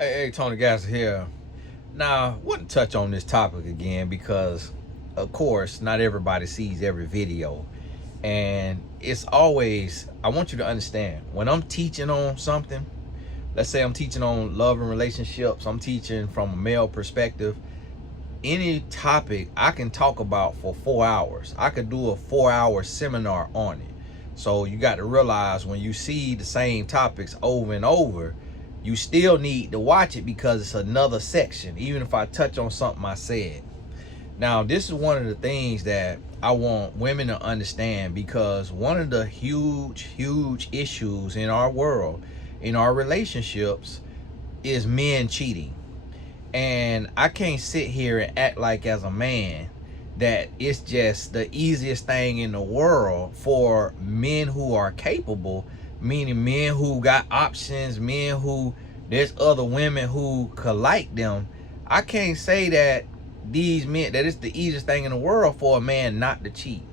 Hey, Tony Gas here. Now, I want to touch on this topic again because, of course, not everybody sees every video. And it's always, I want you to understand, when I'm teaching on something, let's say I'm teaching on love and relationships, I'm teaching from a male perspective, any topic I can talk about for 4 hours. I could do a 4-hour seminar on it. So you got to realize when you see the same topics over and over, you still need to watch it because it's another section, even if I touch on something I said. Now, this is one of the things that I want women to understand, because one of the huge issues in our world, in our relationships, is men cheating. And I can't sit here and act like, as a man, that it's just the easiest thing in the world for men who are capable, meaning men who got options, men who there's other women who could like them. I can't say that these men, that it's the easiest thing in the world for a man not to cheat,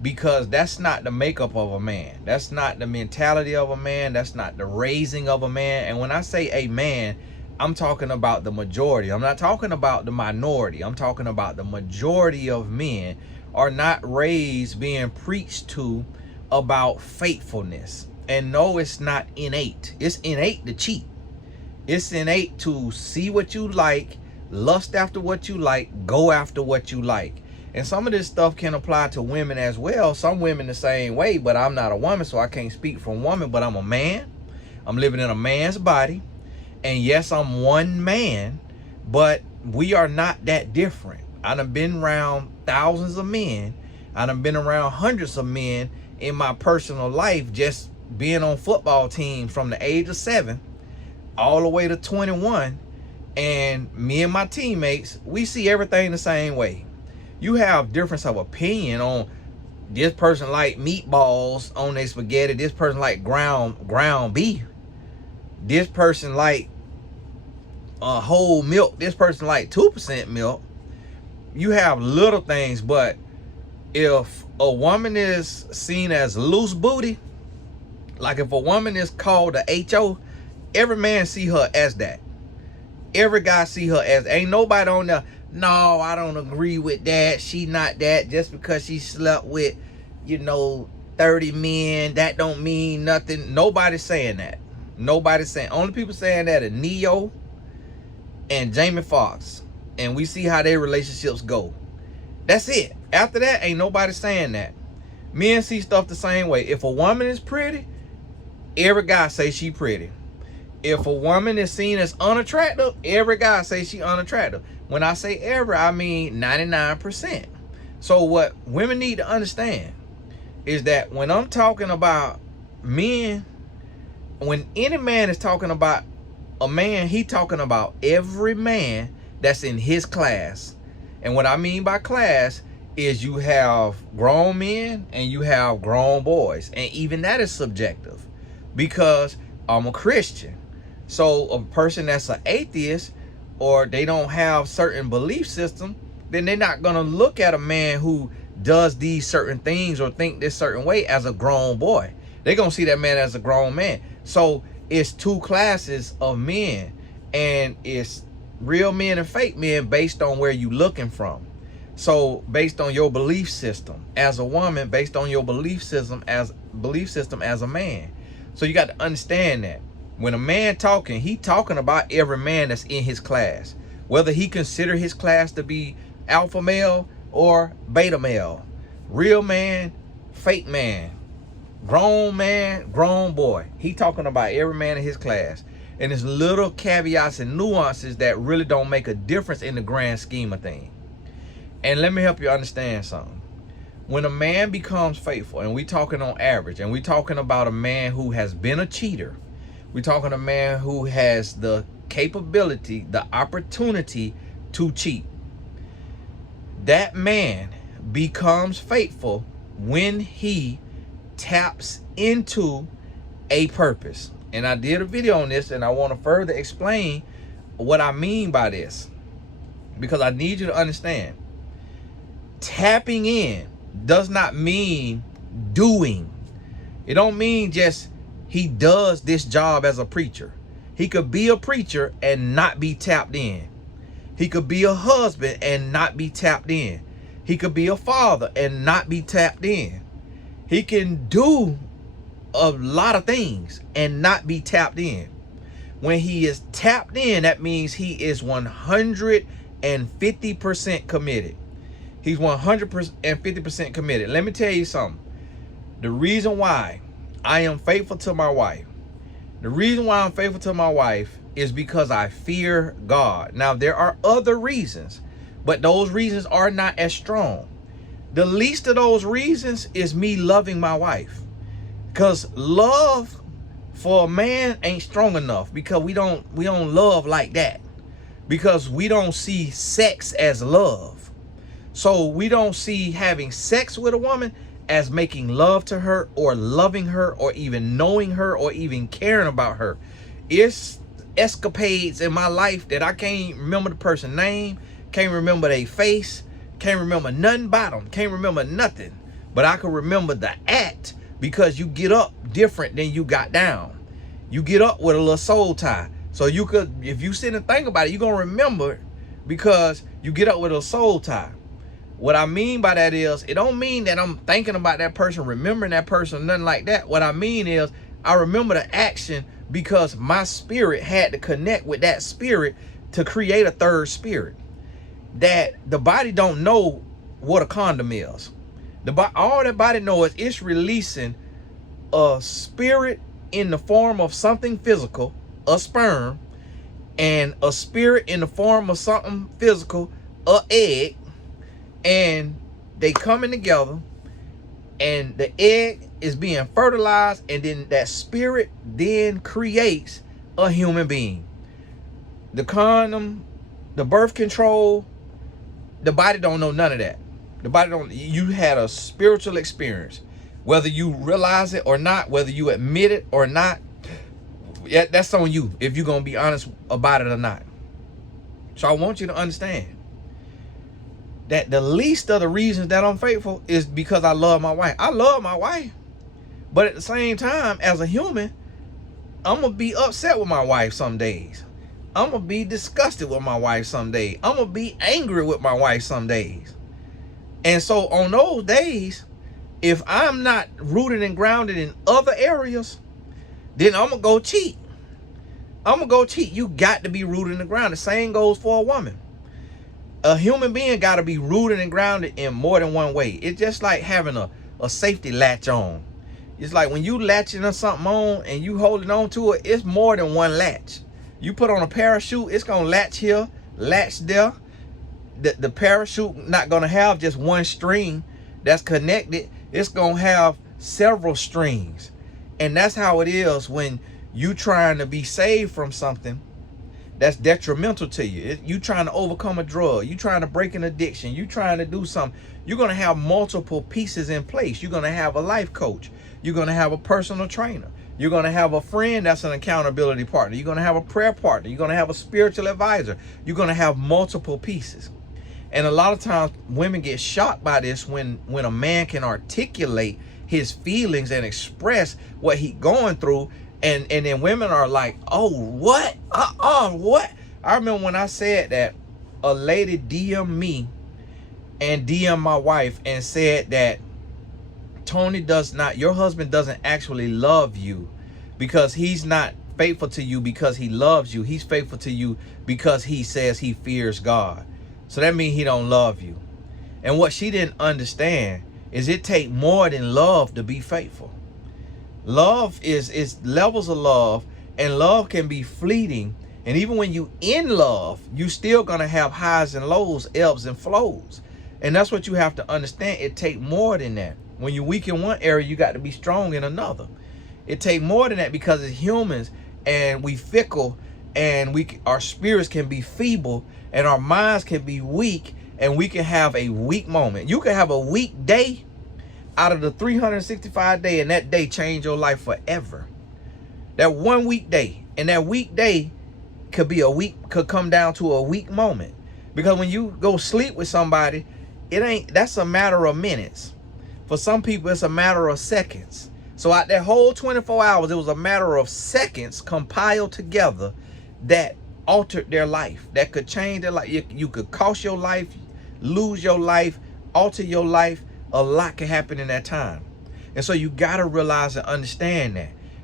because that's not the makeup of a man. That's not the mentality of a man. That's not the raising of a man. And when I say a man, I'm talking about the majority. I'm not talking about the minority. I'm talking about the majority of men are not raised being preached to about faithfulness. And no, it's not innate. It's innate to cheat. It's innate to see what you like, lust after what you like, go after what you like. And some of this stuff can apply to women as well. Some women the same way, but I'm not a woman, so I can't speak for women, but I'm a man. I'm living in a man's body. And yes, I'm one man, but we are not that different. I done been around thousands of men. I done been around hundreds of men in my personal life, just being on football teams from the age of 7 all the way to 21. And me and my teammates, we see everything the same way. You have difference of opinion on this person like meatballs on their spaghetti. This person like ground beef. This person like whole milk. This person like 2% milk. You have little things, but if a woman is seen as loose booty, like if a woman is called a HO, every man see her as that. Every guy see her as, ain't nobody on there, no, I don't agree with that. She not that. Just because she slept with, 30 men, that don't mean nothing. Nobody's saying that. Nobody's saying. Only people saying that are Neo and Jamie Foxx. And we see how their relationships go. That's it. After that, ain't nobody saying that. Men see stuff the same way. If a woman is pretty, every guy say she pretty. If a woman is seen as unattractive, every guy say she unattractive. When I say every, I mean 99%. So what women need to understand is that when I'm talking about men, when any man is talking about a man, he talking about every man that's in his class. And what I mean by class is you have grown men and you have grown boys. And even that is subjective, because I'm a Christian. So a person that's an atheist, or they don't have certain belief system, then they're not going to look at a man who does these certain things or think this certain way as a grown boy. They're going to see that man as a grown man. So it's two classes of men, and it's real men and fake men based on where you looking from. So based on your belief system as a woman, based on your belief system as a man. So you got to understand that when a man talking, he talking about every man that's in his class, whether he consider his class to be alpha male or beta male, real man, fake man, grown boy. He talking about every man in his class. And there's little caveats and nuances that really don't make a difference in the grand scheme of things. And let me help you understand something. When a man becomes faithful, and we talking on average, and we talking about a man who has been a cheater, we talking a man who has the capability, the opportunity to cheat. That man becomes faithful when he taps into a purpose. And I did a video on this, and I want to further explain what I mean by this, because I need you to understand. Tapping in does not mean doing. It don't mean just he does this job as a preacher. He could be a preacher and not be tapped in. He could be a husband and not be tapped in. He could be a father and not be tapped in. He can do a lot of things and not be tapped in. When he is tapped in, that means he is 150% committed. He's 150% committed. Let me tell you something. The reason why I am faithful to my wife, the reason why I'm faithful to my wife is because I fear God. Now, there are other reasons, but those reasons are not as strong. The least of those reasons is me loving my wife. Because love for a man ain't strong enough, because we don't love like that. Because we don't see sex as love. So we don't see having sex with a woman as making love to her or loving her or even knowing her or even caring about her. It's escapades in my life that I can't remember the person's name, can't remember their face, can't remember nothing about them, can't remember nothing. But I can remember the act, because you get up different than you got down. You get up with a little soul tie. So you could, if you sit and think about it, you're going to remember it because you get up with a soul tie. What I mean by that is, it don't mean that I'm thinking about that person, remembering that person, nothing like that. What I mean is, I remember the action because my spirit had to connect with that spirit to create a third spirit. That the body don't know what a condom is. All the body knows is it's releasing a spirit in the form of something physical, a sperm, and a spirit in the form of something physical, a egg, and they coming together, and the egg is being fertilized, and then that spirit then creates a human being. The condom, the birth control, the body don't know none of that. The body don't. You had a spiritual experience, whether you realize it or not, whether you admit it or not. Yeah, that's on you if you're gonna be honest about it or not. So I want you to understand that the least of the reasons that I'm faithful is because I love my wife. I love my wife, but at the same time, as a human, I'm gonna be upset with my wife some days. I'm gonna be disgusted with my wife some days. I'm gonna be angry with my wife some days. And so on those days, if I'm not rooted and grounded in other areas, then I'm gonna go cheat. I'm gonna go cheat. You got to be rooted and grounded. The same goes for a woman. A human being got to be rooted and grounded in more than one way. It's just like having a safety latch on. It's like when you latching on something on and you holding on to it, it's more than one latch. You put on a parachute, it's gonna latch here, latch there. The parachute not gonna have just one string that's connected. It's gonna have several strings. And that's how it is when you trying to be saved from something that's detrimental to you. You trying to overcome a drug, you trying to break an addiction, you trying to do something. You're gonna have multiple pieces in place. You're gonna have a life coach, you're gonna have a personal trainer, you're gonna have a friend that's an accountability partner, you're gonna have a prayer partner, you're gonna have a spiritual advisor. You're gonna have multiple pieces. And a lot of times women get shocked by this when a man can articulate his feelings and express what he going through. And then women are like, oh, what? What? I remember when I said that, a lady DM me and DM my wife and said that, Tony, your husband doesn't actually love you, because he's not faithful to you because he loves you. He's faithful to you because he says he fears God. So that means he don't love you. And what she didn't understand is it take more than love to be faithful. Love is levels of love, and love can be fleeting. And even when you in love, you still gonna have highs and lows, ebbs and flows. And that's what you have to understand. It take more than that. When you're weak in one area, you got to be strong in another. It take more than that, because as humans, and we fickle, and our spirits can be feeble, and our minds can be weak, and we can have a weak moment. You can have a weak day out of the 365 day, and that day change your life forever. That one week day, and that week day could come down to a weak moment. Because when you go sleep with somebody, that's a matter of minutes. For some people, it's a matter of seconds. So out that whole 24 hours, it was a matter of seconds compiled together that altered their life, that could change their life. You could cost your life, lose your life, alter your life. A lot can happen in that time. And so you got to realize and understand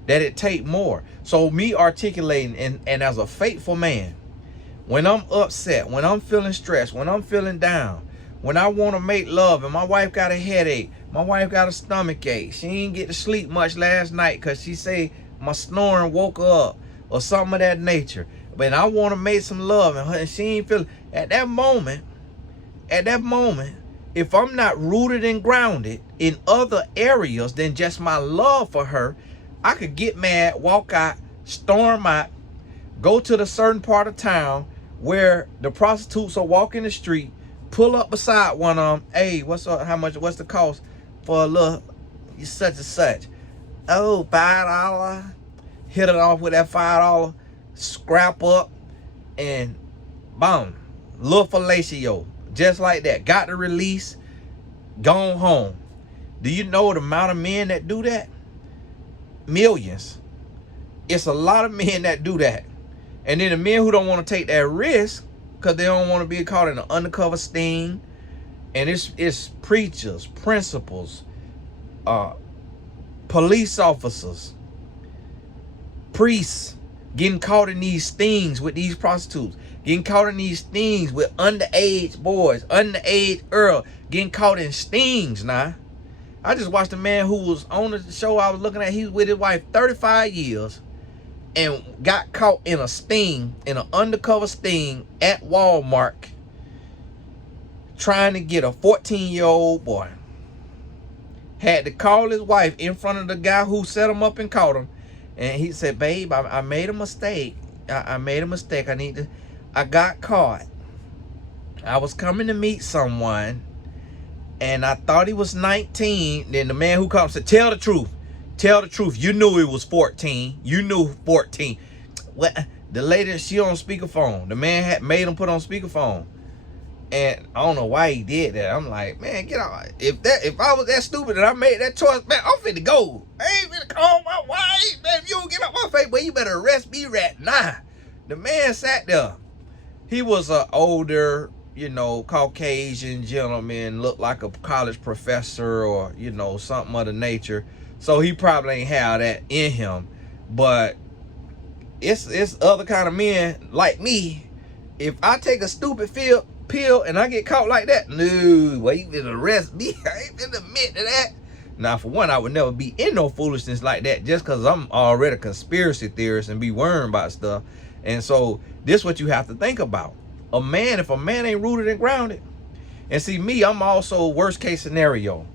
that it take more. So me articulating and as a faithful man, when I'm upset, when I'm feeling stressed, when I'm feeling down, when I want to make love and my wife got a headache, my wife got a stomach ache, she ain't get to sleep much last night because she say my snoring woke her up or something of that nature, but I want to make some love and she ain't feeling, at that moment, if I'm not rooted and grounded in other areas than just my love for her, I could get mad, walk out, storm out, go to the certain part of town where the prostitutes are walking the street, pull up beside one of them. Hey, what's up? How much? What's the cost for a little such and such? Oh, $5. Hit it off with that $5. Scrap up and boom, little fellatio, just like that. Got the release, gone home. Do you know the amount of men that do that? Millions. It's a lot of men that do that. And then the men who don't want to take that risk because they don't want to be caught in an undercover sting. And it's preachers, principals, police officers, priests getting caught in these stings with these prostitutes, getting caught in these stings with underage boys, underage girls, getting caught in stings now. I just watched a man who was on the show I was looking at. He was with his wife 35 years and got caught in a sting, in an undercover sting at Walmart, trying to get a 14-year-old boy. Had to call his wife in front of the guy who set him up and caught him. And he said, babe, I made a mistake. I made a mistake. I got caught. I was coming to meet someone and I thought he was 19. Then the man who comes said, tell the truth. Tell the truth. You knew he was 14. You knew 14. What? The lady, she on speakerphone. The man had made him put on speakerphone. And I don't know why he did that. I'm like, man, get out. If I was that stupid and I made that choice, man, I'm finna go. I ain't finna call my wife, man. If you don't get out my face, but you better arrest me right now. The man sat there. He was an older, Caucasian gentleman, looked like a college professor or, something of the nature. So he probably ain't have that in him. But it's other kind of men like me. If I take a stupid pill and I get caught like that, no, well, you gonna arrest me. I ain't gonna admit to that. Now, for one, I would never be in no foolishness like that just because I'm already a conspiracy theorist and be worrying about stuff. And so this is what you have to think about. If a man ain't rooted and grounded, and see me, I'm also worst case scenario.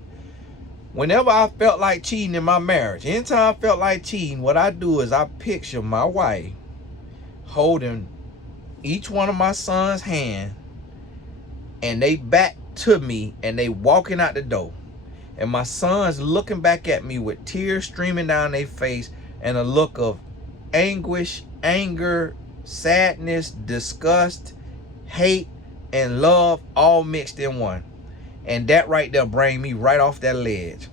Whenever I felt like cheating in my marriage, anytime I felt like cheating, what I do is I picture my wife holding each one of my sons' hand, and they back to me, and they walking out the door, and my sons looking back at me with tears streaming down their face and a look of anguish, anger, sadness, disgust, hate, and love all mixed in one. And that right there bring me right off that ledge.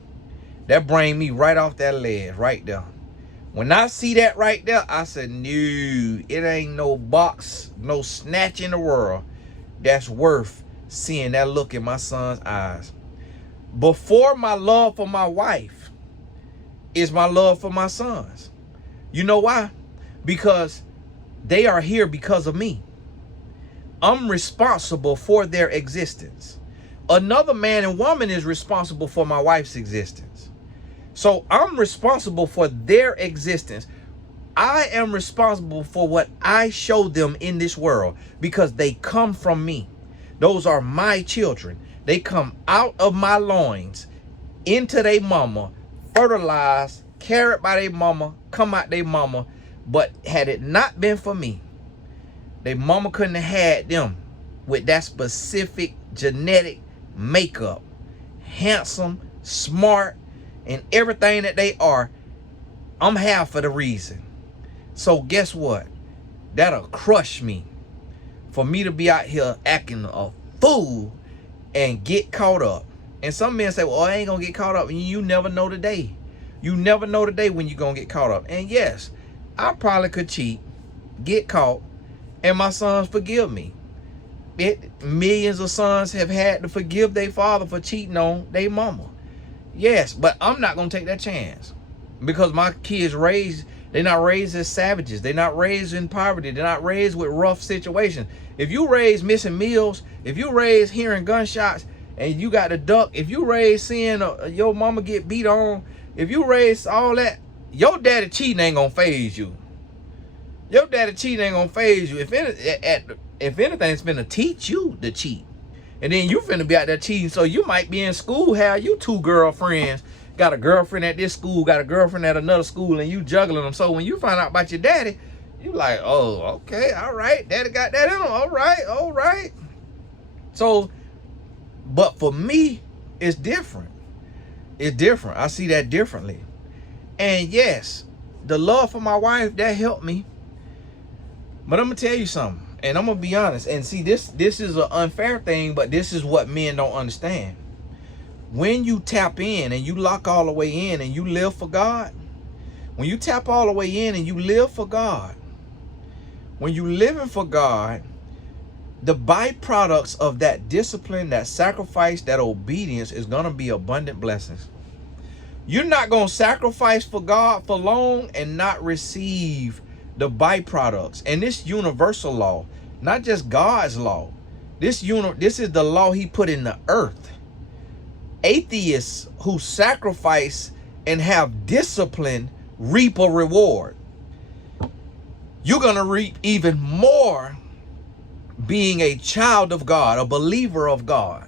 That bring me right off that ledge right there. When I see that right there, I said, no, it ain't no box, no snatch in the world that's worth seeing that look in my son's eyes. Before my love for my wife is my love for my sons. You know why? Because they are here because of me. I'm responsible for their existence. Another man and woman is responsible for my wife's existence. So I'm responsible for their existence. I am responsible for what I show them in this world because they come from me. Those are my children. They come out of my loins into their mama, fertilized, carried by their mama, come out their mama. But had it not been for me, their mama couldn't have had them with that specific genetic makeup, handsome, smart, and everything that they are. I'm half of the reason. So guess what? That'll crush me for me to be out here acting a fool and get caught up. And some men say, well, I ain't gonna get caught up. And you never know the day. You never know the day when you're going to get caught up. And yes, I probably could cheat, get caught, and my sons forgive me. Millions of sons have had to forgive their father for cheating on their mama. Yes, but I'm not going to take that chance. Because my kids they're not raised as savages. They're not raised in poverty. They're not raised with rough situations. If you raise missing meals, if you raise hearing gunshots and you got to duck, if you raise seeing your mama get beat on, if you raise all that, your daddy cheating ain't going to faze you. Your daddy cheating ain't going to faze you. If anything, it's finna teach you to cheat. And then you finna be out there cheating. So you might be in school, have you 2 girlfriends. Got a girlfriend at this school, got a girlfriend at another school, and you juggling them. So when you find out about your daddy, you like, oh, okay, all right. Daddy got that in him. All right. So, but for me, it's different. It's different. I see that differently. And yes, the love for my wife, that helped me. But I'm going to tell you something. And I'm going to be honest. And see, this is an unfair thing, but this is what men don't understand. When you tap in and you lock all the way in and you live for God, when you tap all the way in and you live for God, when you living for God, the byproducts of that discipline, that sacrifice, that obedience is going to be abundant blessings. You're not going to sacrifice for God for long and not receive the byproducts. And this universal law, not just God's law, this is the law he put in the earth. Atheists who sacrifice and have discipline reap a reward. You're going to reap even more being a child of God, a believer of God,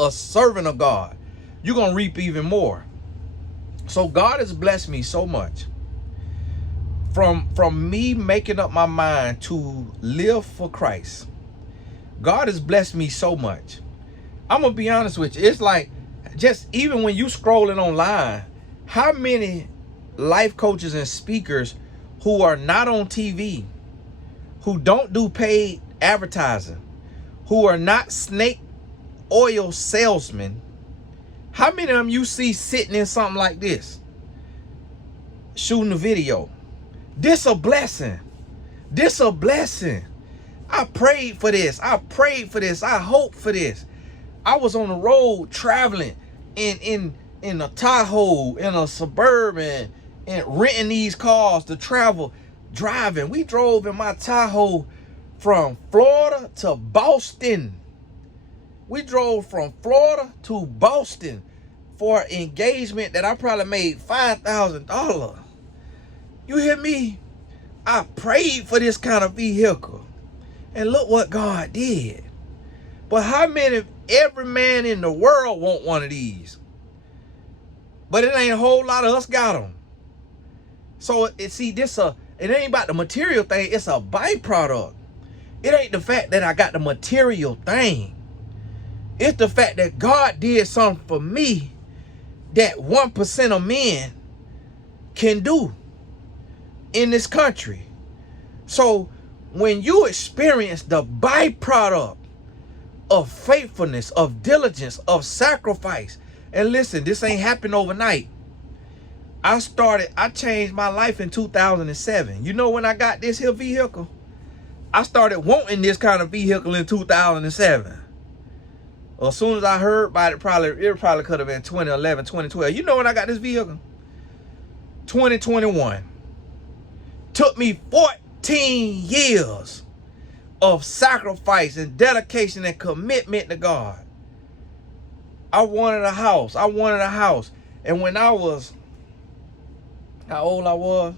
a servant of God. You're going to reap even more. So God has blessed me so much. From me making up my mind to live for Christ, God has blessed me so much. I'm going to be honest with you. It's like, just even when you scrolling online, how many life coaches and speakers who are not on TV, who don't do paid advertising, who are not snake oil salesmen, how many of them you see sitting in something like this, shooting a video? This a blessing. This a blessing. I prayed for this. I prayed for this. I hope for this. I was on the road traveling in a Tahoe, in a Suburban, and renting these cars to travel, driving. We drove in my Tahoe from Florida to Boston. We drove from Florida to Boston for an engagement that I probably made $5,000. You hear me? I prayed for this kind of vehicle. And look what God did. But how many, every man in the world want one of these? But it ain't a whole lot of us got them. So it ain't about the material thing. It's a byproduct. It ain't the fact that I got the material thing. It's the fact that God did something for me that 1% of men can do in this country. So when you experience the byproduct of faithfulness, of diligence, of sacrifice, and listen, this ain't happened overnight. I changed my life in 2007. You know when I got this here vehicle? I started wanting this kind of vehicle in 2007. Well, as soon as I heard about it, it probably could have been 2011, 2012. You know when I got this vehicle? 2021. Took me 14 years of sacrifice and dedication and commitment to God. I wanted a house. And when I was, how old I was?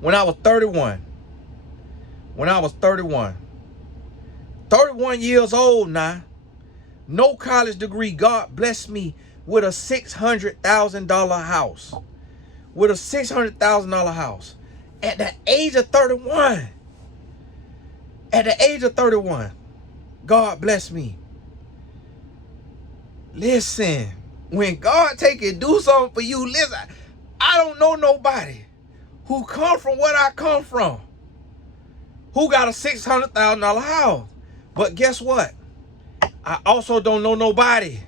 When I was 31. 31 years old now. No college degree. God blessed me with a $600,000 house. With a $600,000 house. At the age of 31. At the age of 31. God bless me. Listen. When God take and do something for you, listen. I don't know nobody who come from what I come from, who got a $600,000 house. But guess what? I also don't know nobody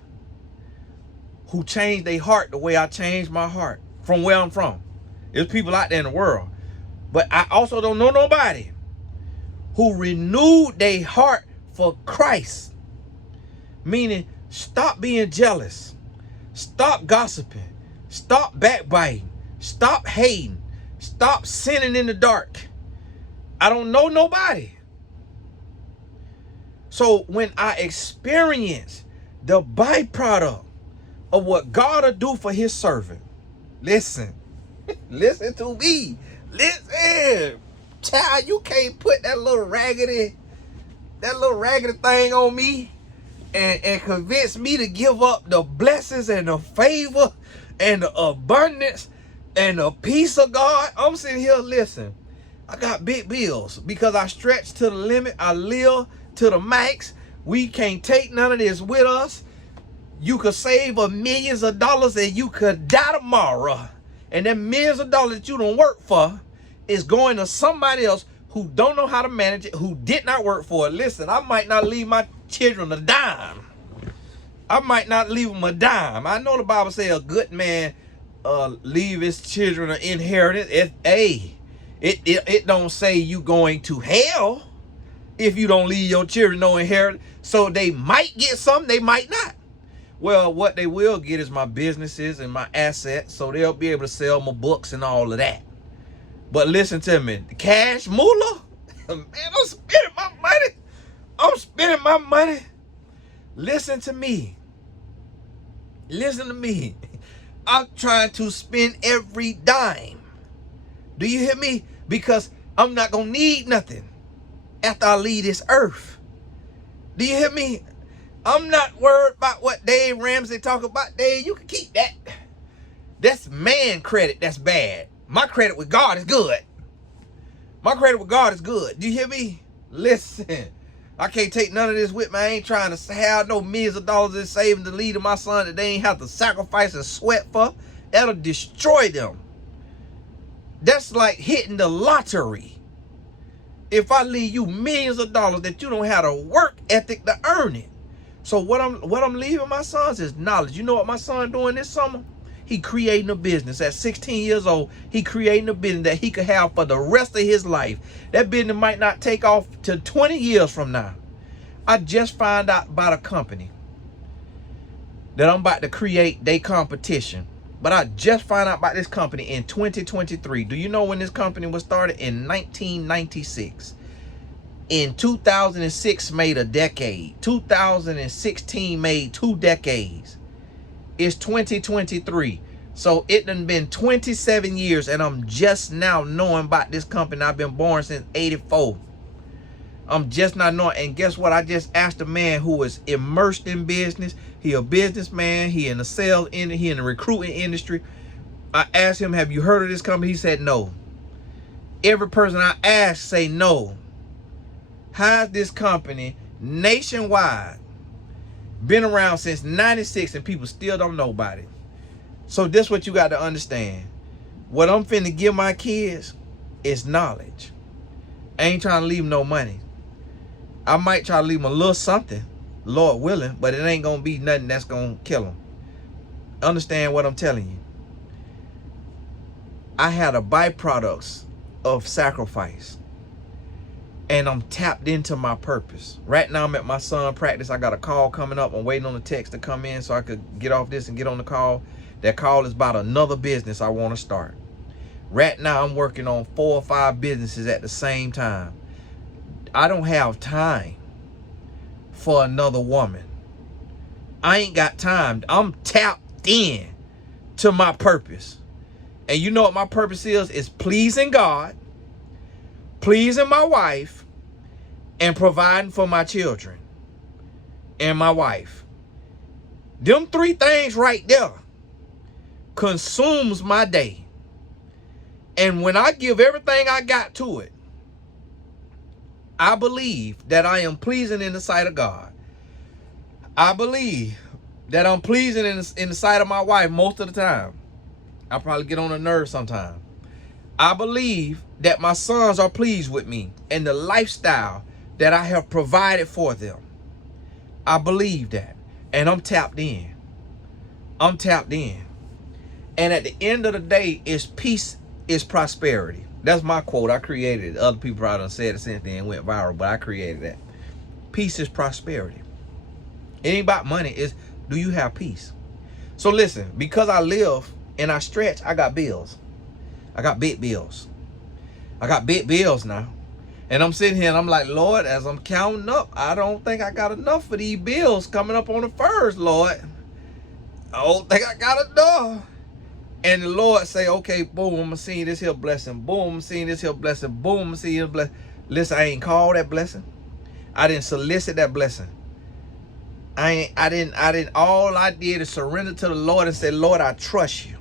who changed their heart the way I changed my heart from where I'm from. There's people out there in the world. But I also don't know nobody who renewed their heart for Christ. Meaning, stop being jealous. Stop gossiping. Stop backbiting. Stop hating. Stop sinning in the dark. I don't know nobody. So when I experience the byproduct of what God will do for his servant, listen, listen to me. Listen, child, you can't put that little raggedy thing on me and convince me to give up the blessings and the favor and the abundance and the peace of God. I'm sitting here, listen, I got big bills because I stretch to the limit. I live to the max. We can't take none of this with us. You could save millions of dollars and you could die tomorrow. And then millions of dollars that you don't work for is going to somebody else who don't know how to manage it, who did not work for it. Listen, I might not leave my children a dime. I might not leave them a dime. I know the Bible says a good man leave his children an inheritance. It don't say you going to hell if you don't leave your children no inheritance. So they might get something, they might not. Well, what they will get is my businesses and my assets, so they'll be able to sell my books and all of that. But listen to me, the cash moolah, man, I'm spending my money. I'm spending my money. Listen to me. Listen to me. I'm trying to spend every dime. Do you hear me? Because I'm not going to need nothing after I leave this earth. Do you hear me? I'm not worried about what Dave Ramsey talk about. Dave, you can keep that. That's man credit that's bad. My credit with God is good. My credit with God is good. Do you hear me? Listen, I can't take none of this with me. I ain't trying to have no millions of dollars in saving to lead to my son that they ain't have to sacrifice and sweat for. That'll destroy them. That's like hitting the lottery. If I leave you millions of dollars that you don't have a work ethic to earn it. So what I'm leaving my sons is knowledge. You know what my son doing this summer? He creating a business. At 16 years old, he creating a business that he could have for the rest of his life. That business might not take off to 20 years from now. I just found out about a company that I'm about to create their competition. But I just found out about this company in 2023. Do you know when this company was started? In 1996. In 2006 made a decade. 2016 made 2 decades. It's 2023. So it done been 27 years and I'm just now knowing about this company. I've been born since 84. I'm just not knowing. And guess what? I just asked a man who was immersed in business. He a businessman. He in the sales industry. He in the recruiting industry. I asked him, have you heard of this company? He said no. Every person I asked say no. How's this company nationwide been around since 96 and people still don't know about it? So this what you got to understand. What I'm finna give my kids is knowledge. I ain't trying to leave them no money. I might try to leave them a little something, Lord willing, but it ain't gonna be nothing that's gonna kill them. Understand what I'm telling you. I had a byproducts of sacrifice. And I'm tapped into my purpose. Right now I'm at my son's practice. I got a call coming up. I'm waiting on the text to come in so I could get off this and get on the call. That call is about another business I want to start. Right now I'm working on 4 or 5 businesses at the same time. I don't have time for another woman. I ain't got time. I'm tapped in to my purpose. And you know what my purpose is? It's pleasing God, pleasing my wife, and providing for my children and my wife. Them 3 things right there consumes my day. And when I give everything I got to it, I believe that I am pleasing in the sight of God. I believe that I'm pleasing in the sight of my wife most of the time. I probably get on her nerves sometimes. I believe that my sons are pleased with me and the lifestyle that I have provided for them. I believe that. And I'm tapped in. I'm tapped in. And at the end of the day, it's peace is prosperity. That's my quote. I created it. Other people probably done said it since then and went viral, but I created that. Peace is prosperity. It ain't about money. It's, do you have peace? So listen, because I live and I stretch, I got bills. I got big bills. I got big bills now. And I'm sitting here and I'm like, Lord, as I'm counting up, I don't think I got enough for these bills coming up on the first, Lord. I don't think I got enough. And the Lord say, okay, boom, I'm going to see this here blessing. Boom, I'm seeing this here blessing. Boom, I'm seeing this blessing. Listen, I ain't called that blessing. I didn't solicit that blessing. All I did is surrender to the Lord and say, Lord, I trust you.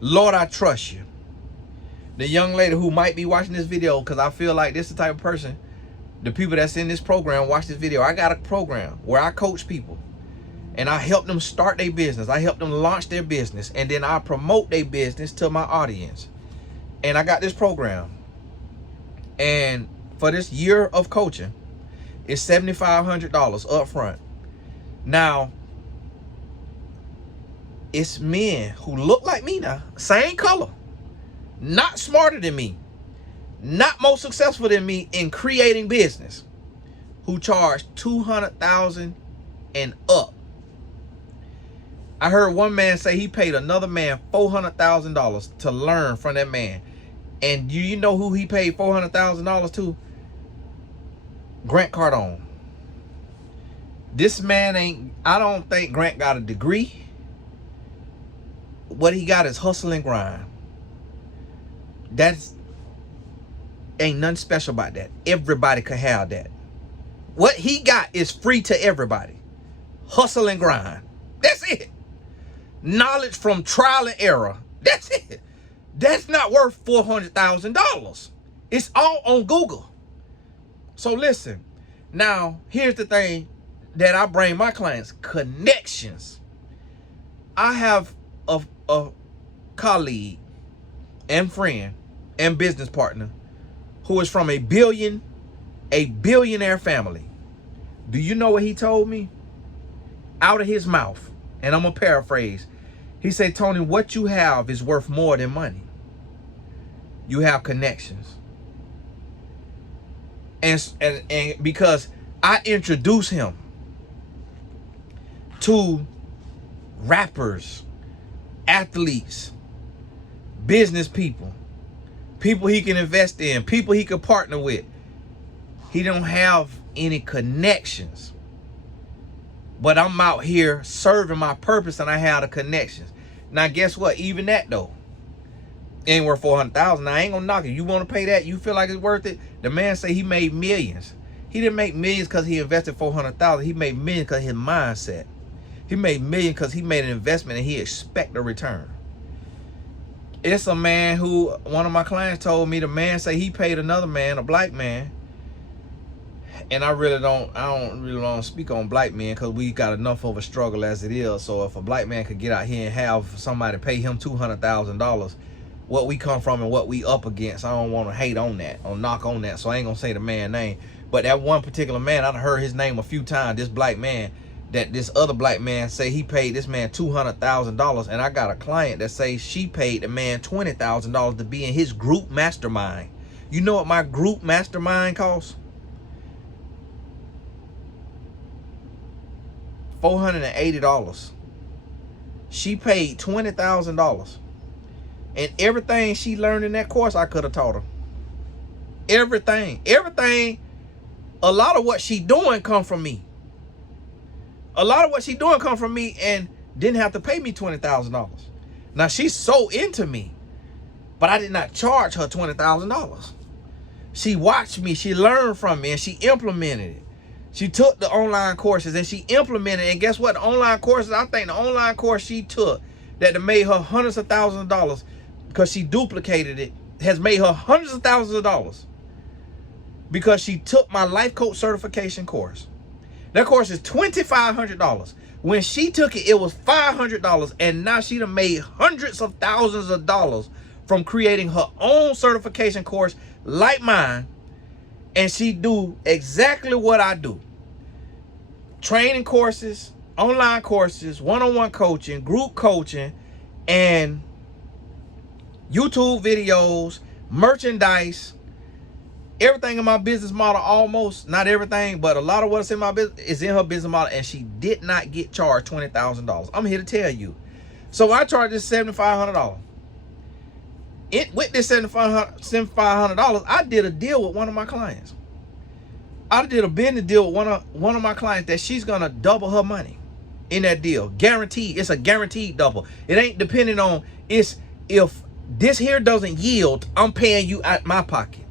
Lord, I trust you. The young lady who might be watching this video, because I feel like this is the type of person, the people that's in this program watch this video. I got a program where I coach people and I help them start their business. I help them launch their business, and then I promote their business to my audience. And I got this program. And for this year of coaching, it's $7,500 up front. Now, it's men who look like me now, same color, not smarter than me, not more successful than me in creating business, who charge $200,000 and up. I heard one man say he paid another man $400,000 to learn from that man. And do you know who he paid $400,000 to? Grant Cardone. This man ain't, I don't think Grant got a degree. What he got is hustle and grind. That's, ain't nothing special about that. Everybody could have that. What he got is free to everybody. Hustle and grind. That's it. Knowledge from trial and error. That's it. That's not worth $400,000. It's all on Google. So listen, now here's the thing that I bring my clients: connections. I have a colleague and friend and business partner who is from a billionaire family. Do you know what he told me? Out of his mouth, and I'm gonna paraphrase. He said, Tony, what you have is worth more than money. You have connections. And because I introduce him to rappers, athletes, business people, people he can invest in, people he can partner with. He don't have any connections. But I'm out here serving my purpose and I have the connections. Now guess what? Even that though ain't worth $400,000. Now I ain't gonna knock it. You want to pay that? You feel like it's worth it? The man say he made millions. He didn't make millions because he invested $400,000. He made millions because of his mindset. He made millions because he made an investment and he expect a return. It's a man who, one of my clients told me, the man say he paid another man, a black man. And I don't really speak on black men because we got enough of a struggle as it is. So if a black man could get out here and have somebody pay him $200,000, what we come from and what we up against, I don't want to hate on that or knock on that. So I ain't gonna say the man's name. But that one particular man, I've heard his name a few times, this black man, that this other black man say he paid this man $200,000. And I got a client that says she paid the man $20,000 to be in his group mastermind. You know what my group mastermind costs? $480. She paid $20,000. And everything she learned in that course, I could have taught her. Everything. A lot of what she doing come from me. A lot of what she doing come from me and didn't have to pay me $20,000. Now she's so into me, but I did not charge her $20,000. She watched me, she learned from me, and she implemented it. She took the online courses and she implemented it. And guess what? The online courses, I think the online course she took that made her hundreds of thousands of dollars because she duplicated it, has made her hundreds of thousands of dollars because she took my life coach certification course. That course is $2,500. When she took it, it was $500. And now she done made hundreds of thousands of dollars from creating her own certification course like mine and she do exactly what I do. Training courses, online courses, one-on-one coaching, group coaching, and YouTube videos, merchandise, everything in my business model, almost, not everything, but a lot of what's in my business is in her business model, and she did not get charged $20,000. I'm here to tell you. So I charged this $7,500. With this $7,500, I did a deal with one of my clients. I did a business deal with one of my clients that she's gonna double her money in that deal. Guaranteed. It's a guaranteed double. It ain't depending on, it's if this here doesn't yield, I'm paying you out my pocket.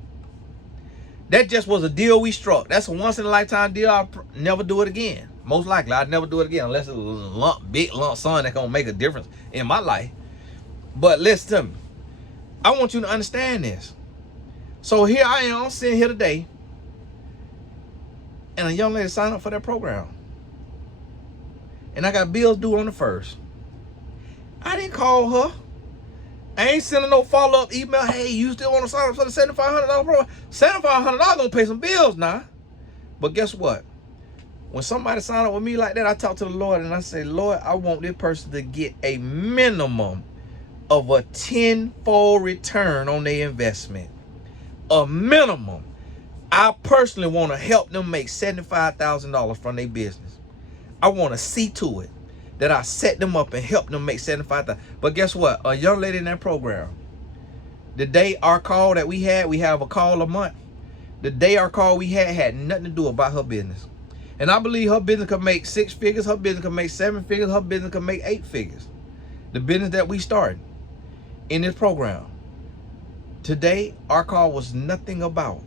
That just was a deal we struck. That's a once in a lifetime deal. I'll never do it again. Most likely I'd never do it again unless it's a big lump sum that gonna make a difference in my life. But listen to me. I want you to understand this. So here I am, I'm sitting here today, and a young lady signed up for that program. And I got bills due on the 1st. I didn't call her. I ain't sending no follow-up email. Hey, you still want to sign up for the $7,500 program? $7,500 gonna pay some bills now. But guess what? When somebody sign up with me like that, I talk to the Lord and I say, Lord, I want this person to get a minimum of a 10-fold return on their investment. A minimum. I personally want to help them make $75,000 from their business. I want to see to it that I set them up and help them make $75,000. But guess what? A young lady in that program, the day our call that we have a call a month. The day our call we had nothing to do about her business. And I believe her business could make 6 figures. Her business could make 7 figures. Her business could make 8 figures. The business that we started in this program. Today, our call was nothing about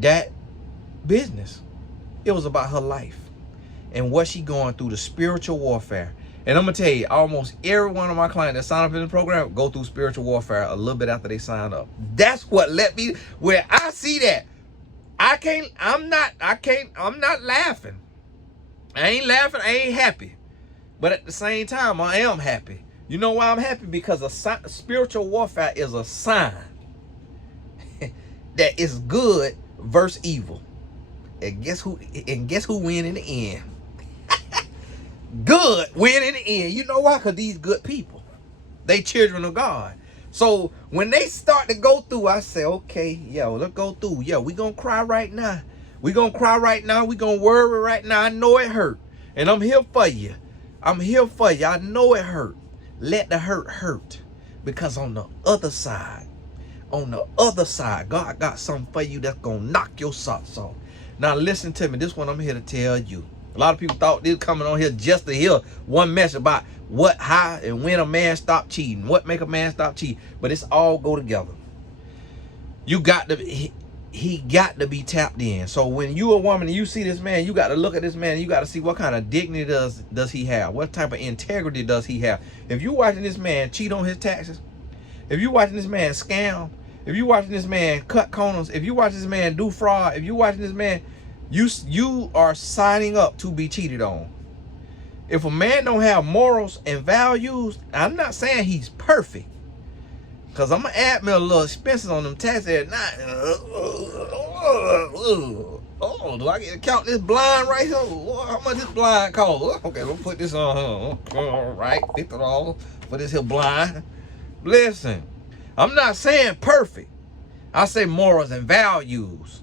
that business. It was about her life and what she going through, the spiritual warfare. And I'm gonna tell you, almost every one of my clients that sign up in the program go through spiritual warfare a little bit after they sign up. That's what let me, where I see that, I'm not laughing. I ain't laughing, I ain't happy. But at the same time, I am happy. You know why I'm happy? Because spiritual warfare is a sign that is good versus evil. And guess who win in the end? Good win in the end. You know why? Because these good people, they children of God. So when they start to go through, I say, okay, yo, let's go through. Yo, we gonna cry right now. We gonna cry right now. We gonna worry right now. I know it hurt. And I'm here for you. I'm here for you. I know it hurt. Let the hurt. Because on the other side, God got something for you that's gonna knock your socks off. Now listen to me. This one I'm here to tell you. A lot of people thought they were coming on here just to hear one message about what, how, and when a man stop cheating. What make a man stop cheating. But it's all go together. You got to, he got to be tapped in. So when you a woman and you see this man, you got to look at this man and you got to see what kind of dignity does he have? What type of integrity does he have? If you watching this man cheat on his taxes, if you watching this man scam, if you watching this man cut corners, if you watching this man do fraud, if you watching this man, you are signing up to be cheated on. If a man don't have morals and values, I'm not saying he's perfect, because I'm going to add me a little expenses on them taxes at night. Oh, do I get to count this blind right here? How much this blind cost? Okay, we'll put this on her. All right, $50 for this here blind. Listen, I'm not saying perfect. I say morals and values.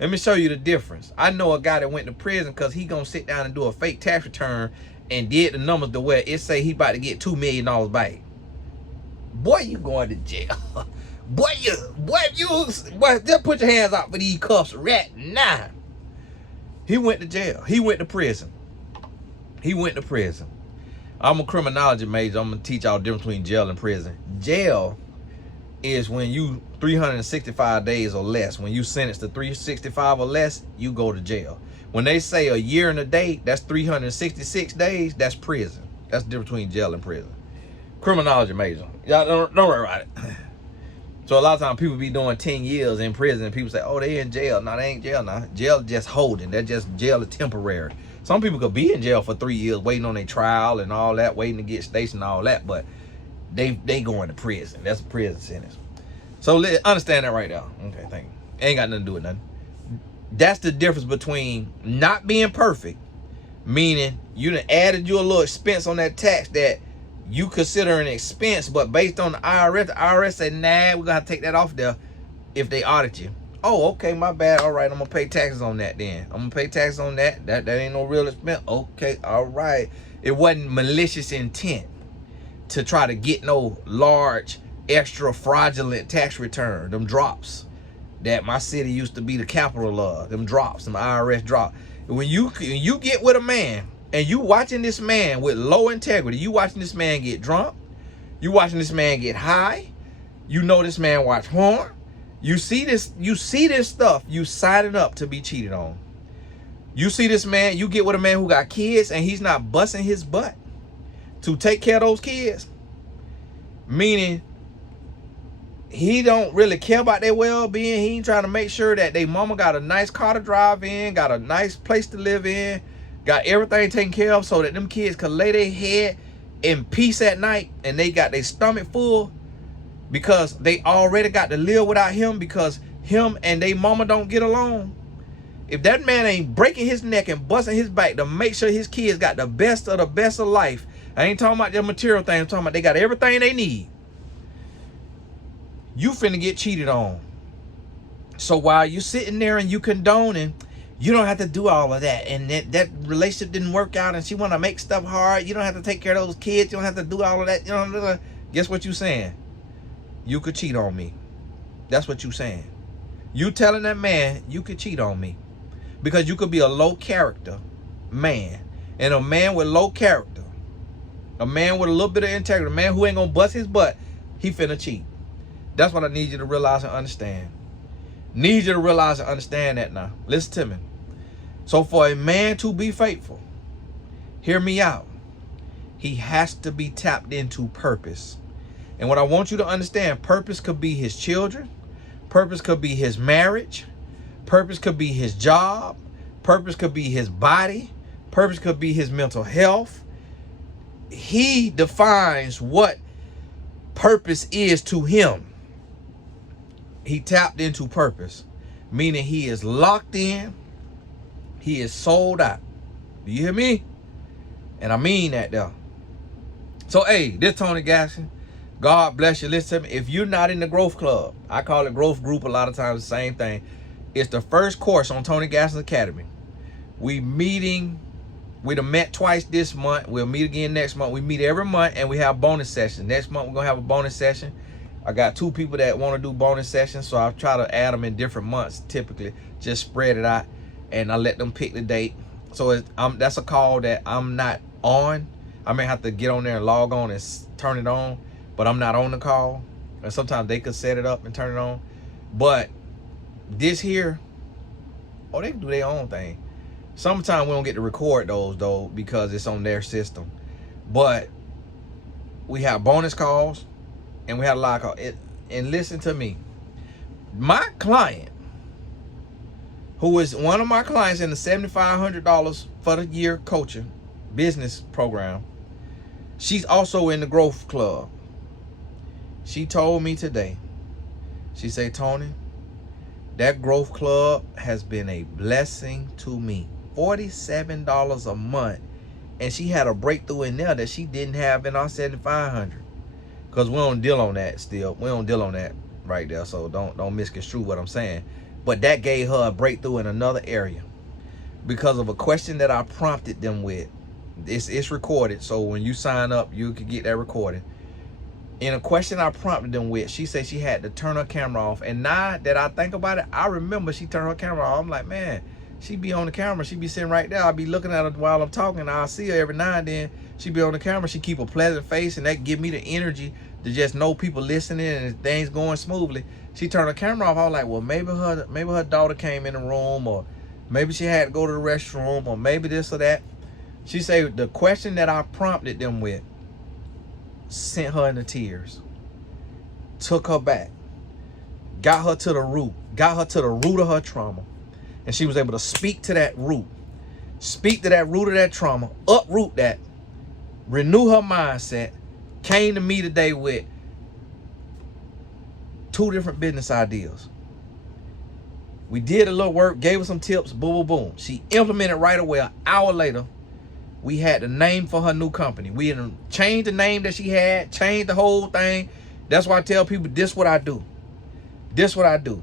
Let me show you the difference. I know a guy that went to prison because he gonna sit down and do a fake tax return and did the numbers to where it say he about to get $2 million back. Boy, you going to jail. Boy, just put your hands out for these cuffs right now. He went to jail. He went to prison. I'm a criminology major. I'm gonna teach y'all the difference between jail and prison. Jail is when you 365 days or less. When you sentenced to 365 or less, you go to jail. When they say a year and a day, that's 366 days, that's prison. That's the difference between jail and prison. Criminology major. Y'all don't worry about it. So a lot of times people be doing 10 years in prison and people say, oh, they in jail. No, they ain't jail now. Jail just holding. They're just jail is temporary. Some people could be in jail for 3 years waiting on their trial and all that, waiting to get stationed and all that, but they going to prison. That's a prison sentence. So understand that right now. Okay, thank you. Ain't got nothing to do with nothing. That's the difference between not being perfect, meaning you done added you a little expense on that tax that you consider an expense, but based on the IRS said, nah, we're gonna have to take that off there if they audit you. Oh, okay, my bad. All right, I'm gonna pay taxes on that then. I'm gonna pay taxes on that. That ain't no real expense. Okay, all right. It wasn't malicious intent to try to get no large, extra fraudulent tax return. Them drops that my city used to be the capital of. Them drops, them IRS drop. When you get with a man and you watching this man with low integrity, you watching this man get drunk, you watching this man get high, you know this man watch porn, you see this stuff, you signing up to be cheated on. You see this man, you get with a man who got kids and he's not busting his butt to take care of those kids, meaning he don't really care about their well-being. He ain't trying to make sure that they mama got a nice car to drive in, got a nice place to live in, got everything taken care of so that them kids can lay their head in peace at night and they got their stomach full because they already got to live without him because him and they mama don't get along. If that man ain't breaking his neck and busting his back to make sure his kids got the best of life, I ain't talking about their material thing, I'm talking about they got everything they need, you finna get cheated on. So while you sitting there and you condoning, you don't have to do all of that, and that relationship didn't work out and she want to make stuff hard, you don't have to take care of those kids, you don't have to do all of that, you know, guess what you saying? You could cheat on me. That's what you saying. You telling that man you could cheat on me because you could be a low character man, and a man with low character, a man with a little bit of integrity, a man who ain't gonna bust his butt, he finna cheat. That's what I need you to realize and understand. Need you to realize and understand that now. Listen to me. So for a man to be faithful, hear me out, he has to be tapped into purpose. And what I want you to understand, purpose could be his children, purpose could be his marriage, purpose could be his job, purpose could be his body, purpose could be his mental health. He defines what purpose is to him. He tapped into purpose, meaning he is locked in, he is sold out. Do you hear me? And I mean that though. So hey, this Tony Gasson, God bless you. Listen to me. If you're not in the growth club, I call it growth group a lot of times, the same thing. It's the first course on Tony Gasson's Academy. We done met twice this month. We'll meet again next month. We meet every month and we have bonus sessions. Next month we're gonna have a bonus session. I got 2 people that want to do bonus sessions, so I'll try to add them in different months. Typically, just spread it out, and I let them pick the date. So that's a call that I'm not on. I may have to get on there and log on and turn it on, but I'm not on the call. And sometimes they could set it up and turn it on. But this here, they can do their own thing. Sometimes we don't get to record those though because it's on their system. But we have bonus calls. And we had a lot of calls. And listen to me. My client, who is one of my clients in the $7,500 for the year coaching business program, she's also in the growth club. She told me today, she said, Tony, that growth club has been a blessing to me. $47 a month. And she had a breakthrough in there that she didn't have in our $7,500. Because we don't deal on that still. We don't deal on that right there. So don't misconstrue what I'm saying. But that gave her a breakthrough in another area because of a question that I prompted them with. It's recorded. So when you sign up, you can get that recorded. In a question I prompted them with, she said she had to turn her camera off. And now that I think about it, I remember she turned her camera off. I'm like, man, she be on the camera. She be sitting right there. I'll be looking at her while I'm talking. I'll see her every now and then. She be on the camera. She keep a pleasant face, and that give me the energy to just know people listening and things going smoothly. She turned her camera off. I was like, well, maybe her daughter came in the room, or maybe she had to go to the restroom, or maybe this or that. She said the question that I prompted them with sent her into tears, took her back, got her to the root of her trauma, and she was able to speak to that root of that trauma, uproot that, renew her mindset, came to me today with 2 different business ideas. We did a little work, gave her some tips, boom, boom, boom. She implemented right away. An hour later, we had the name for her new company. We had changed the name that she had, changed the whole thing. That's why I tell people, this what I do. This what I do.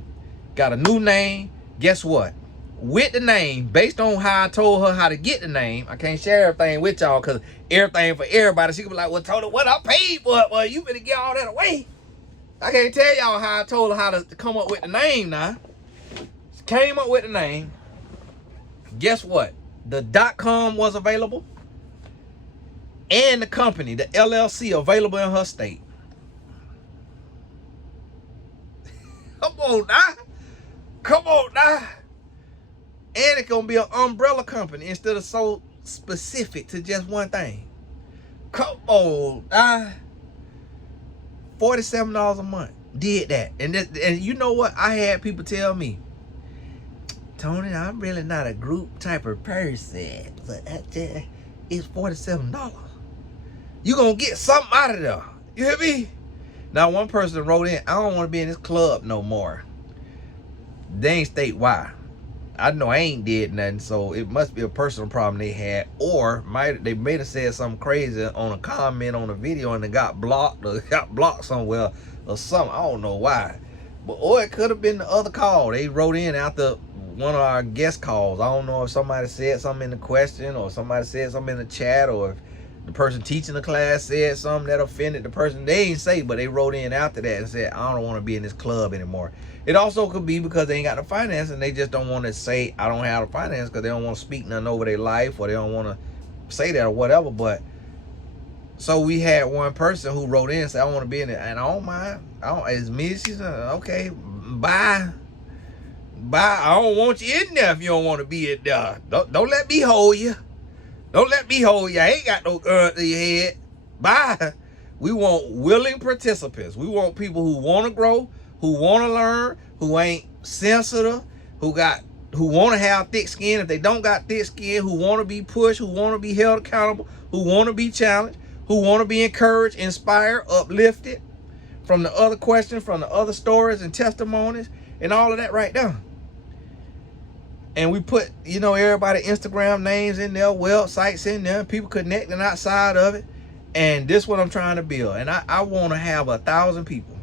Got a new name. Guess what? With the name, based on how I told her how to get the name, I can't share everything with y'all because everything for everybody. She could be like, well, Tony, what I paid for it? Well, you better get all that away. I can't tell y'all how I told her how to come up with the name now. She came up with the name. Guess what? The .com was available. And the company, the LLC, available in her state. Come on now. Come on now. And it's going to be an umbrella company instead of so specific to just one thing. Come on now. $47 a month. Did that. And you know what? I had people tell me, Tony, I'm really not a group type of person. But it's $47. You going to get something out of there. You hear me? Now, one person wrote in, I don't want to be in this club no more. They ain't state why. I know I ain't did nothing, so it must be a personal problem they had. Or they may have said something crazy on a comment on a video and it got blocked or got blocked somewhere or something. I don't know why. Or it could have been the other call. They wrote in after one of our guest calls. I don't know if somebody said something in the question or somebody said something in the chat, or if the person teaching the class said something that offended the person. They ain't say, but they wrote in after that and said, I don't want to be in this club anymore. It also could be because they ain't got the finance and they just don't want to say, I don't have the finance, because they don't want to speak nothing over their life, or they don't want to say that or whatever. But so we had one person who wrote in and said, I want to be in it, and I don't mind. As me, she said, okay, bye. I don't want you in there if you don't want to be in there. Don't let me hold you. Don't let me hold you. I ain't got no gun to your head. Bye. We want willing participants. We want people who want to grow, who want to learn, who ain't sensitive, who want to have thick skin. If they don't got thick skin, who want to be pushed, who want to be held accountable, who want to be challenged, who want to be encouraged, inspired, uplifted from the other questions, from the other stories and testimonies and all of that right there. And we put, everybody Instagram names in there, websites in there, people connecting outside of it. And this is what I'm trying to build. And I want to have 1,000 people.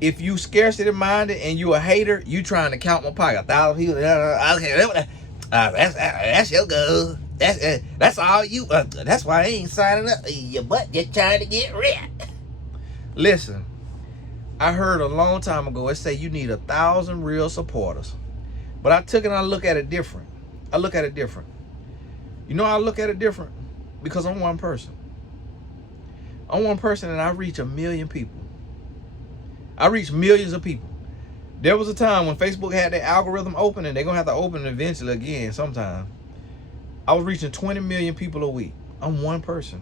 If you scarcity minded and you a hater, you trying to count my pocket. 1,000 people. Okay, that's your goal. That's all you. That's why I ain't signing up. Your butt just trying to get rich. Listen, I heard a long time ago it say you need 1,000 real supporters. But I took it and I look at it different. You know how I look at it different? Because I'm one person. I'm one person and I reach 1 million people. I reach millions of people. There was a time when Facebook had their algorithm open, and they're going to have to open it eventually again sometime. I was reaching 20 million people a week. I'm one person.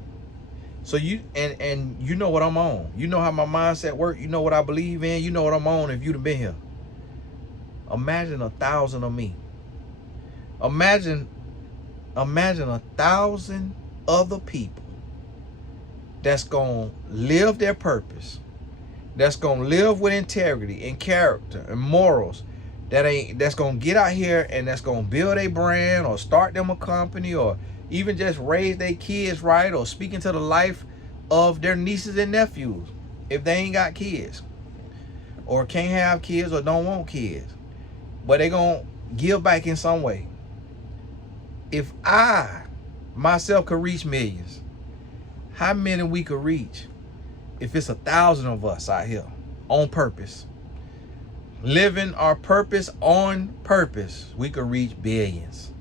So you know what I'm on. You know how my mindset works. You know what I believe in. You know what I'm on if you'd have been here. Imagine 1,000 of me. Imagine 1,000 other people that's gonna live their purpose, that's gonna live with integrity and character and morals, that's gonna get out here and that's gonna build a brand or start them a company or even just raise their kids right, or speak into the life of their nieces and nephews if they ain't got kids or can't have kids or don't want kids. But they gonna give back in some way. If I myself could reach millions, how many we could reach if it's 1,000 of us out here on purpose, living our purpose on purpose? We could reach billions.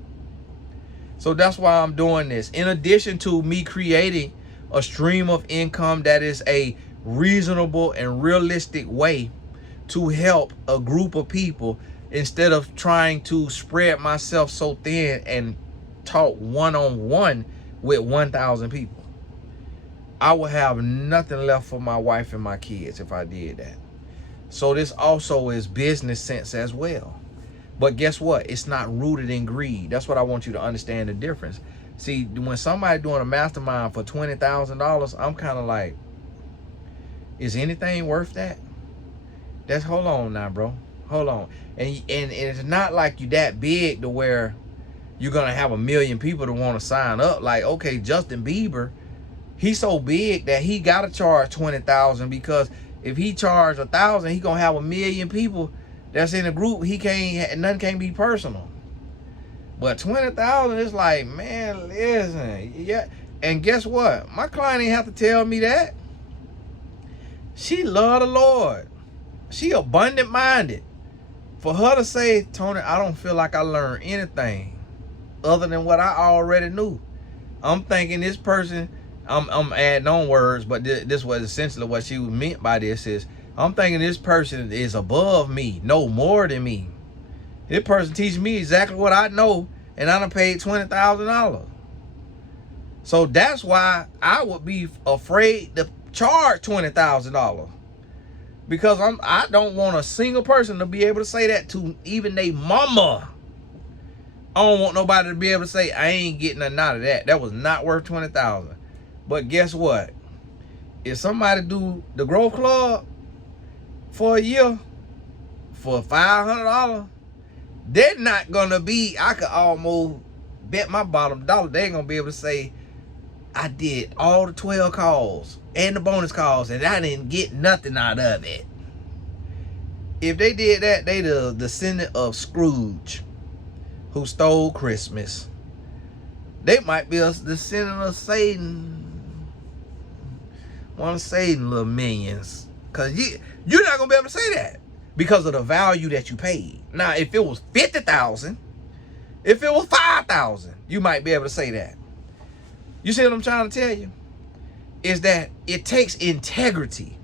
So that's why I'm doing this. In addition to me creating a stream of income that is a reasonable and realistic way to help a group of people, instead of trying to spread myself so thin and talk one-on-one with 1,000 people. I would have nothing left for my wife and my kids if I did that. So this also is business sense as well. But guess what? It's not rooted in greed. That's what I want you to understand the difference. See, when somebody doing a mastermind for $20,000, I'm kind of like, is anything worth that? hold on now, bro. Hold on. And it's not like you that big to where you're gonna have 1 million people to want to sign up. Like, okay, Justin Bieber, he's so big that he gotta charge 20,000, because if he charged 1,000, he gonna have 1 million people that's in a group. Nothing can't be personal. But 20,000 is like, man, listen, yeah. And guess what? My client ain't have to tell me that. She love the Lord. She abundant minded. For her to say, Tony, I don't feel like I learned anything other than what I already knew. I'm thinking this person, I'm adding on words, but this was essentially what she meant by this is, I'm thinking this person is above me, know more than me. This person teaches me exactly what I know, and I done paid $20,000. So that's why I would be afraid to charge $20,000, because I don't want a single person to be able to say that to even their mama. I don't want nobody to be able to say, I ain't getting nothing out of that. That was not worth $20,000. But guess what? If somebody do the Growth Club for a year for $500, they're not gonna be, I could almost bet my bottom dollar they ain't gonna be able to say, I did all the 12 calls and the bonus calls and I didn't get nothing out of it. If they did that, they the descendant of Scrooge, who stole Christmas. They might be a descendant of Satan, one of Satan's little minions. Because you're not going to be able to say that because of the value that you paid. Now, if it was $50,000, if it was $5,000, you might be able to say that. You see what I'm trying to tell you? Is that it takes integrity.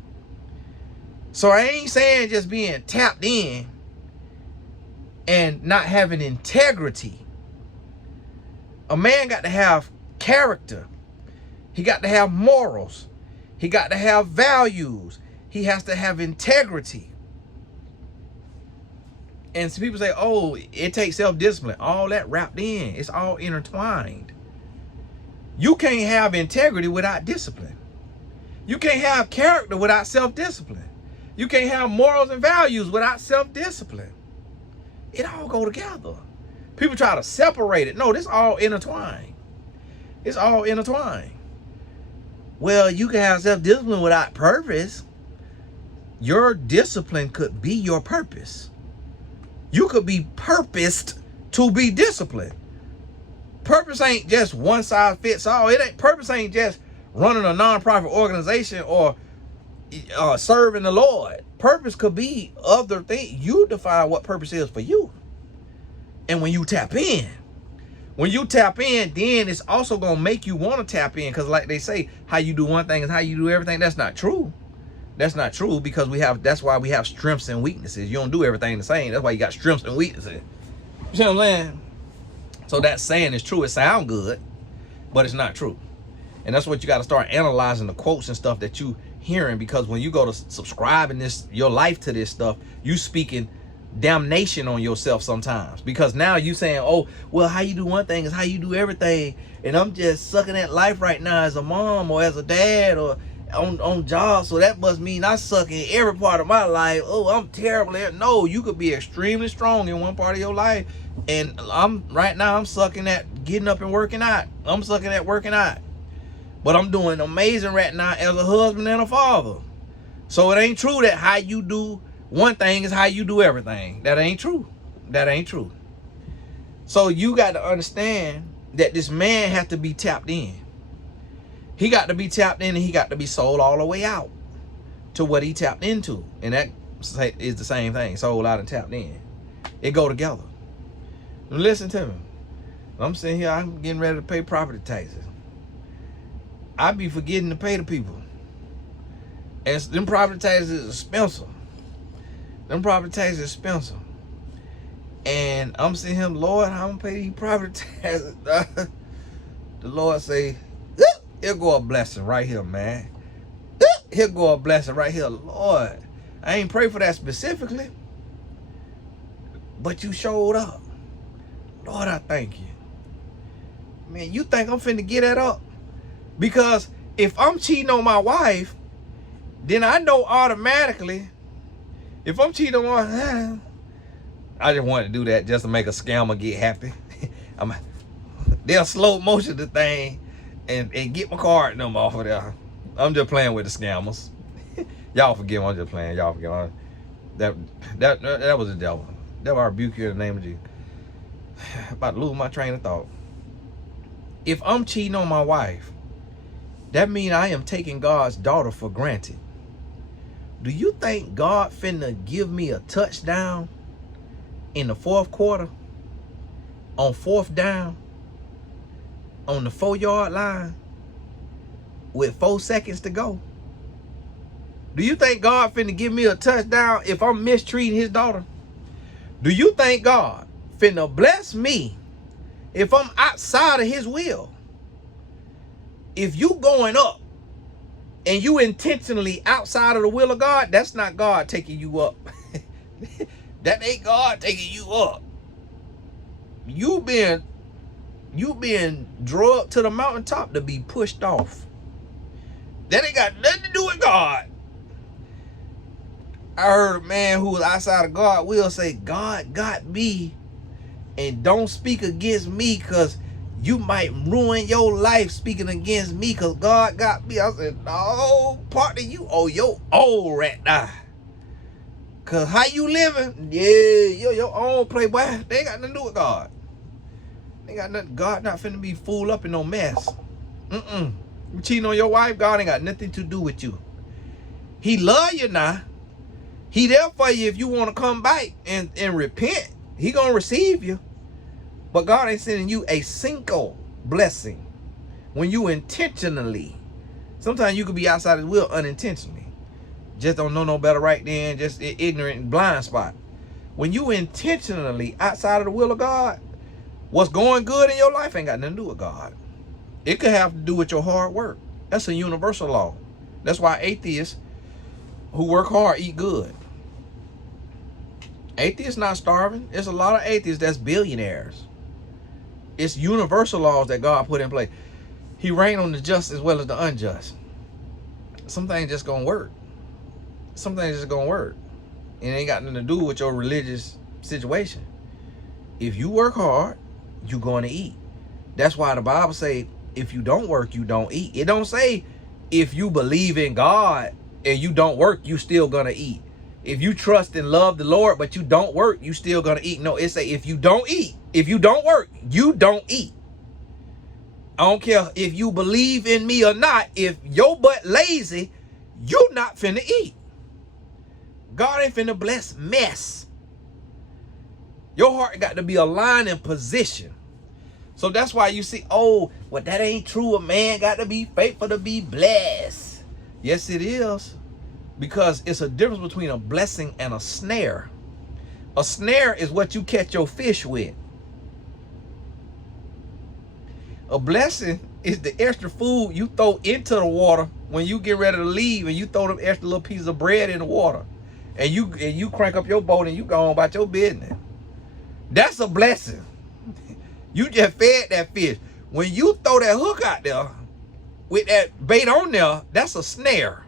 So I ain't saying just being tapped in and not having integrity. A man got to have character. He got to have morals. He got to have values. He has to have integrity. And some people say, oh, it takes self-discipline. All that wrapped in. It's all intertwined. You can't have integrity without discipline. You can't have character without self-discipline. You can't have morals and values without self-discipline. It all go together. People try to separate it. No, this all intertwined. It's all intertwined. Well, you can have self-discipline without purpose. Your discipline could be your purpose. You could be purposed to be disciplined. Purpose ain't just one size fits all. Purpose ain't just running a nonprofit organization or serving the Lord. Purpose could be other things. You define what purpose is for you. And when you tap in, then it's also going to make you want to tap in. Because like they say, how you do one thing is how you do everything. That's not true. That's not true, because that's why we have strengths and weaknesses. You don't do everything the same. That's why you got strengths and weaknesses. You see what I'm saying? So that saying is true. It sounds good, but it's not true. And that's what you got to start analyzing, the quotes and stuff that you hearing, because when you go to subscribing your life to this stuff, you speaking damnation on yourself sometimes, because now you saying, oh, well, how you do one thing is how you do everything, and I'm just sucking at life right now as a mom or as a dad or on job, so that must mean I suck in every part of my life. Oh, I'm terrible. No, you could be extremely strong in one part of your life, and I'm sucking at getting up and working out. I'm sucking at working out, but I'm doing amazing right now as a husband and a father. So it ain't true that how you do one thing is how you do everything. That ain't true. That ain't true. So you got to understand that this man has to be tapped in. He got to be tapped in, and he got to be sold all the way out to what he tapped into. And that is the same thing, sold out and tapped in. It go together. Listen to me. I'm sitting here, I'm getting ready to pay property taxes. I be forgetting to pay the people. And them property taxes is expensive. Them property taxes is expensive. And I'm sitting here, Lord, how I'm gonna pay these property taxes? The Lord say, here go a blessing right here, man. Here go a blessing right here. Lord, I ain't pray for that specifically, but you showed up. Lord, I thank you. Man, you think I'm finna get that up? Because if I'm cheating on my wife, then I know automatically If I'm cheating on my, I just want to do that just to make a scammer get happy. They'll slow motion the thing and get my card number off of there. I'm just playing with the scammers. Y'all forgive me, I'm just playing. Y'all forgive me. That was the devil. Devil, I rebuke you in the name of Jesus. About to lose my train of thought. If I'm cheating on my wife, that means I am taking God's daughter for granted. Do you think God finna give me a touchdown in the fourth quarter, on fourth down, on the 4-yard line, with 4 seconds to go? Do you think God finna give me a touchdown if I'm mistreating his daughter? Do you think God finna bless me if I'm outside of his will? If you going up and you intentionally outside of the will of God, that's not God taking you up. That ain't God taking you up. You been drugged to the mountaintop to be pushed off. That ain't got nothing to do with God. I heard a man who was outside of God will say, God got me, and don't speak against me, because you might ruin your life speaking against me, because God got me. I said, no, partner, you your old right now. Because how you living, you're your own playboy. They ain't got nothing to do with God. They got nothing. God not finna be fooled up in no mess. You cheating on your wife, God ain't got nothing to do with you. He love you now. He there for you if you want to come back and repent. He gonna receive you. But God ain't sending you a single blessing when you intentionally. Sometimes you could be outside his will unintentionally. Just don't know no better right then, just ignorant and blind spot. When you intentionally outside of the will of God, what's going good in your life ain't got nothing to do with God. It could have to do with your hard work. That's a universal law. That's why atheists who work hard eat good. Atheists not starving. There's a lot of atheists that's billionaires. It's universal laws that God put in place. He reigns on the just as well as the unjust. Some things just gonna work. Some things just gonna work. It ain't got nothing to do with your religious situation. If you work hard, you're gonna eat. That's why the Bible say, if you don't work, you don't eat. It don't say if you believe in God and you don't work, you still gonna eat. If you trust and love the Lord, but you don't work, you still gonna eat. No, it say if you don't eat, if you don't work, you don't eat. I don't care if you believe in me or not. If your butt lazy, you not finna eat. God ain't finna bless mess. Your heart got to be aligned in position. So that's why you see, oh, well, that ain't true. A man got to be faithful to be blessed. Yes, it is. Because it's a difference between a blessing and a snare. A snare is what you catch your fish with. A blessing is the extra food you throw into the water when you get ready to leave, and you throw them extra little pieces of bread in the water. And you crank up your boat and you go on about your business. That's a blessing. You just fed that fish. When you throw that hook out there with that bait on there, that's a snare.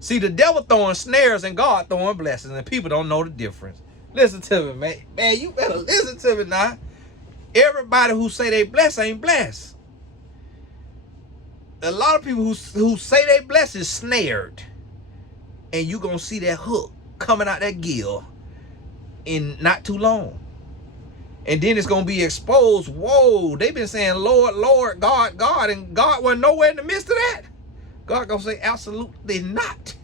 See, the devil throwing snares and God throwing blessings, and people don't know the difference. Listen to me, man. Man, you better listen to me now. Everybody who say they blessed ain't blessed. A lot of people who say they blessed is snared. And you gonna see that hook coming out that gill in not too long. And then it's gonna be exposed. Whoa, they've been saying, Lord, Lord, God, God, and God wasn't nowhere in the midst of that. God gonna say, absolutely not.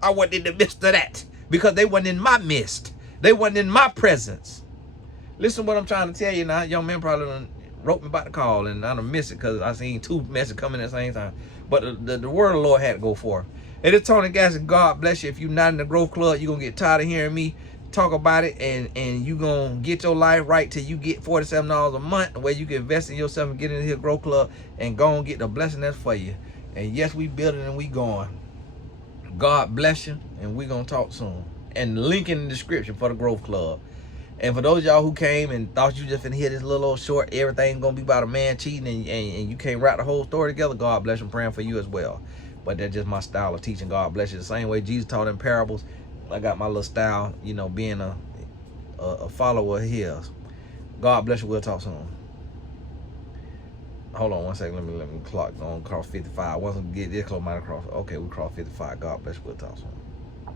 I wasn't in the midst of that, because they wasn't in my midst. They wasn't in my presence. Listen what I'm trying to tell you now. Young man probably done wrote me about the call, and I done missed it because I seen two messages coming at the same time. But the word of the Lord had to go forth. It is Tony Gasson. God bless you. If you're not in the Growth Club, you're gonna get tired of hearing me talk about it, and you gonna get your life right till you get $47 a month, where you can invest in yourself and get into the Growth Club and go and get the blessing that's for you. And yes, we building and we going. God bless you, and we gonna talk soon. And the link in the description for the Growth Club. And for those of y'all who came and thought you just finna hear this little old short, everything gonna be about a man cheating, and you can't wrap the whole story together, God bless you. I'm praying for you as well. But that's just my style of teaching. God bless you. The same way Jesus taught in parables. I got my little style, you know, being a follower of his. God bless you. We'll talk soon. Hold on one second. Let me clock on cross 55. Once we get this close, might cross. Okay, we cross 55. God bless you. We'll talk soon.